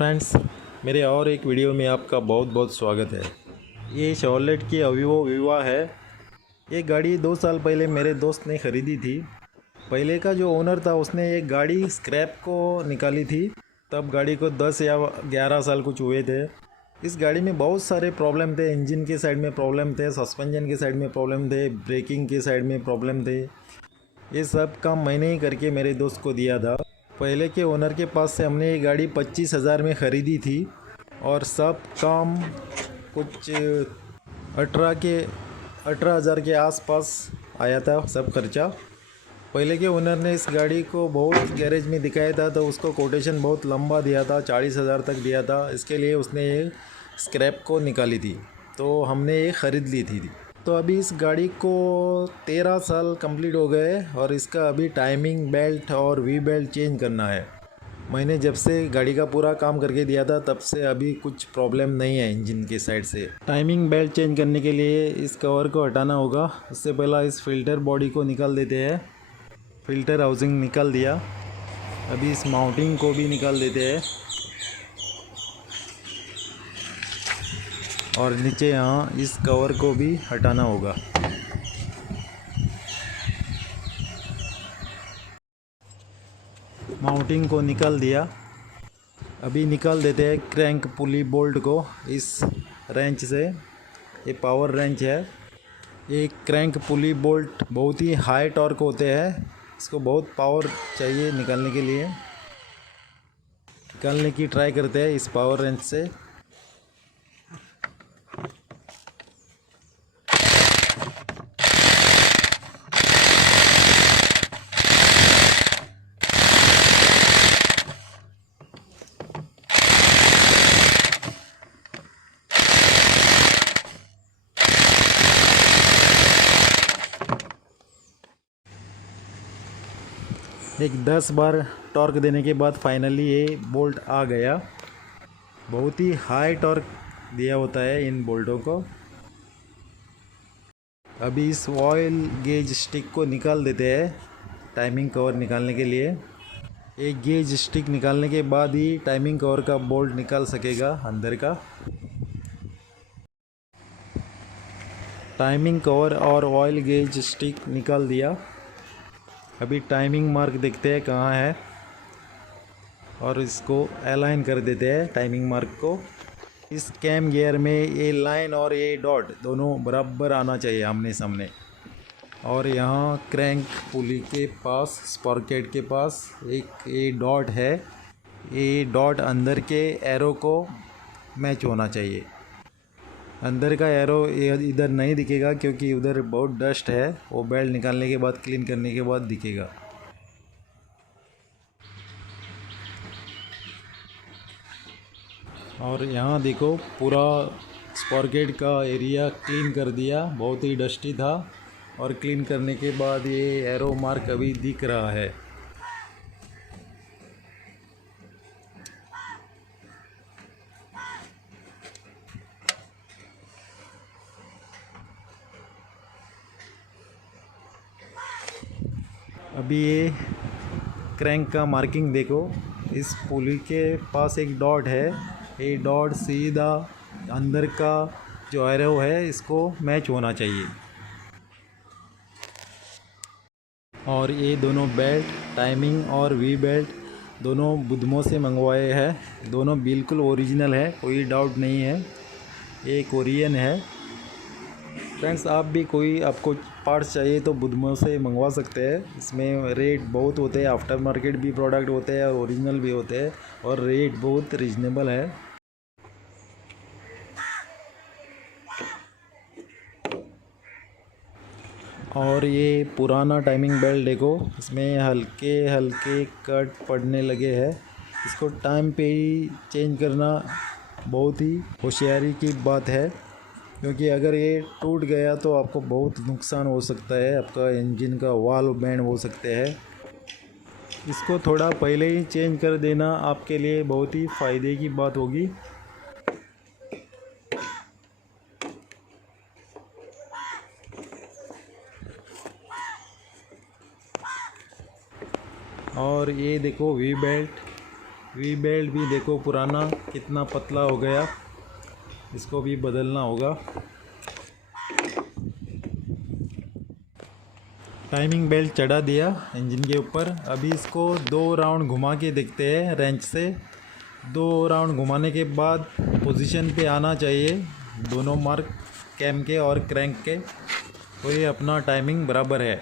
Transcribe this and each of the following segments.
Friends, मेरे और एक वीडियो में आपका बहुत बहुत स्वागत है। ये शेवरलेट की अविवो विवा है। ये गाड़ी 2 साल पहले मेरे दोस्त ने ख़रीदी थी। पहले का जो ओनर था उसने एक गाड़ी स्क्रैप को निकाली थी। तब गाड़ी को 10 या 11 साल कुछ हुए थे। इस गाड़ी में बहुत सारे प्रॉब्लम थे। इंजन के साइड में प्रॉब्लम थे, सस्पेंशन के साइड में प्रॉब्लम थे, ब्रेकिंग के साइड में प्रॉब्लम थे। ये सब काम मैंने ही करके मेरे दोस्त को दिया था। पहले के ओनर के पास से हमने ये गाड़ी 25,000 में ख़रीदी थी और सब काम कुछ 18,000 के आसपास आया था, सब खर्चा। पहले के ओनर ने इस गाड़ी को बहुत गैरेज में दिखाया था तो उसको कोटेशन बहुत लंबा दिया था, 40,000 तक दिया था। इसके लिए उसने ये स्क्रैप को निकाली थी, तो हमने ये ख़रीद ली थी। तो अभी इस गाड़ी को 13 साल कंप्लीट हो गए और इसका अभी टाइमिंग बेल्ट और वी बेल्ट चेंज करना है। मैंने जब से गाड़ी का पूरा काम करके दिया था तब से अभी कुछ प्रॉब्लम नहीं है इंजन के साइड से। टाइमिंग बेल्ट चेंज करने के लिए इस कवर को हटाना होगा। उससे पहला इस फिल्टर बॉडी को निकाल देते हैं। फिल्टर हाउसिंग निकाल दिया। अभी इस माउंटिंग को भी निकाल देते हैं और नीचे यहाँ इस कवर को भी हटाना होगा। माउंटिंग को निकाल दिया। अभी निकाल देते हैं क्रैंक पुली बोल्ट को इस रेंच से। ये पावर रेंच है। ये क्रैंक पुली बोल्ट बहुत ही हाई टॉर्क होते हैं। इसको बहुत पावर चाहिए निकालने के लिए। निकालने की ट्राई करते हैं इस पावर रेंच से। एक 10 बार टॉर्क देने के बाद फाइनली ये बोल्ट आ गया। बहुत ही हाई टॉर्क दिया होता है इन बोल्टों को। अभी इस ऑयल गेज स्टिक को निकाल देते हैं टाइमिंग कवर निकालने के लिए। एक गेज स्टिक निकालने के बाद ही टाइमिंग कवर का बोल्ट निकाल सकेगा अंदर का। टाइमिंग कवर और ऑयल गेज स्टिक निकाल दिया। अभी टाइमिंग मार्क देखते हैं कहाँ है और इसको अलाइन कर देते हैं टाइमिंग मार्क को। इस कैम गियर में ये लाइन और ये डॉट दोनों बराबर आना चाहिए आमने सामने। और यहाँ क्रैंक पुली के पास, स्पॉकेट के पास एक ये डॉट है। ये डॉट अंदर के एरो को मैच होना चाहिए। अंदर का एरो इधर नहीं दिखेगा क्योंकि उधर बहुत डस्ट है। वो बेल्ट निकालने के बाद, क्लीन करने के बाद दिखेगा। और यहाँ देखो पूरा स्पॉकेट का एरिया क्लीन कर दिया। बहुत ही डस्टी था और क्लीन करने के बाद ये एरो मार्क अभी दिख रहा है। अभी ये क्रैंक का मार्किंग देखो। इस पुली के पास एक डॉट है। ये डॉट सीधा अंदर का जो एरो है इसको मैच होना चाहिए। और ये दोनों बेल्ट, टाइमिंग और वी बेल्ट दोनों बुधमो से मंगवाए हैं। दोनों बिल्कुल ओरिजिनल है, कोई डाउट नहीं है। ये कोरियन है। फ्रेंड्स, आप भी कोई आपको पार्ट्स चाहिए तो बुधमो से मंगवा सकते हैं। इसमें रेट बहुत होते हैं, आफ्टर मार्केट भी प्रोडक्ट होते हैं और ओरिजिनल भी होते हैं और रेट बहुत रीजनेबल है। और ये पुराना टाइमिंग बेल्ट देखो, इसमें हल्के हल्के कट पड़ने लगे हैं। इसको टाइम पे ही चेंज करना बहुत ही होशियारी की बात है, क्योंकि अगर ये टूट गया तो आपको बहुत नुकसान हो सकता है। आपका इंजन का वाल्व बैंड हो सकते हैं। इसको थोड़ा पहले ही चेंज कर देना आपके लिए बहुत ही फ़ायदे की बात होगी। और ये देखो वी बेल्ट वी बेल्ट भी देखो पुराना कितना पतला हो गया, इसको भी बदलना होगा। टाइमिंग बेल्ट चढ़ा दिया इंजन के ऊपर। अभी इसको 2 राउंड घुमा के देखते हैं रेंच से। 2 राउंड घुमाने के बाद पोजीशन पे आना चाहिए दोनों मार्क, कैम के और क्रैंक के, तो ये अपना टाइमिंग बराबर है।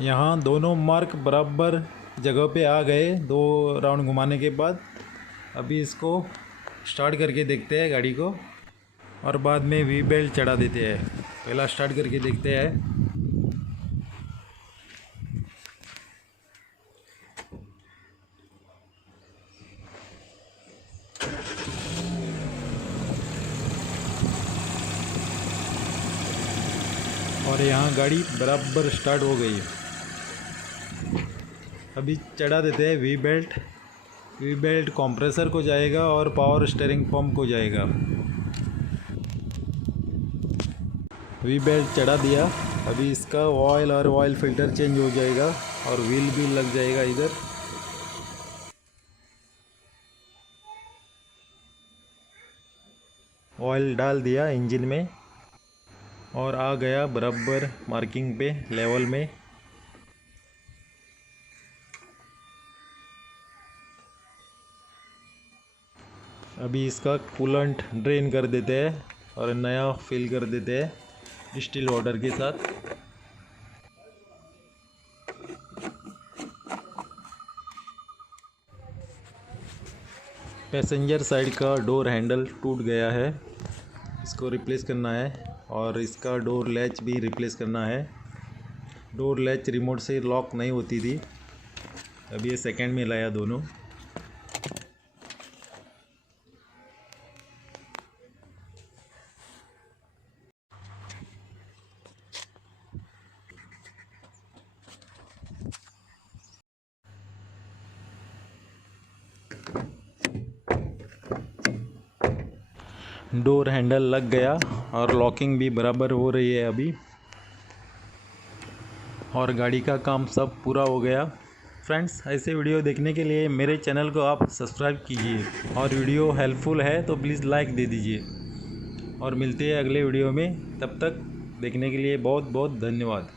यहाँ दोनों मार्क बराबर जगह पे आ गए 2 राउंड घुमाने के बाद। अभी इसको स्टार्ट करके देखते हैं गाड़ी को और बाद में वी बेल्ट चढ़ा देते हैं। पहला स्टार्ट करके देखते हैं। और यहाँ गाड़ी बराबर स्टार्ट हो गई है। अभी चढ़ा देते हैं we belt. We belt compressor को जाएगा और पावर स्टीयरिंग पंप को जाएगा। वी बेल्ट चढ़ा दिया। अभी इसका ऑयल और ऑयल फिल्टर चेंज हो जाएगा और व्हील भी लग जाएगा इधर। ऑयल डाल दिया इंजन में और आ गया बराबर मार्किंग पे, लेवल में। अभी इसका कूलेंट ड्रेन कर देते हैं और नया फिल कर देते हैं स्टील वाटर के साथ। पैसेंजर साइड का डोर हैंडल टूट गया है, इसको रिप्लेस करना है। और इसका डोर लैच भी रिप्लेस करना है। डोर लैच रिमोट से लॉक नहीं होती थी, अभी ये सेकंड में लाया दोनों। डोर हैंडल लग गया और लॉकिंग भी बराबर हो रही है अभी, और गाड़ी का काम सब पूरा हो गया। फ्रेंड्स, ऐसे वीडियो देखने के लिए मेरे चैनल को आप सब्सक्राइब कीजिए, और वीडियो हेल्पफुल है तो प्लीज़ लाइक दे दीजिए। और मिलते हैं अगले वीडियो में, तब तक देखने के लिए बहुत बहुत धन्यवाद।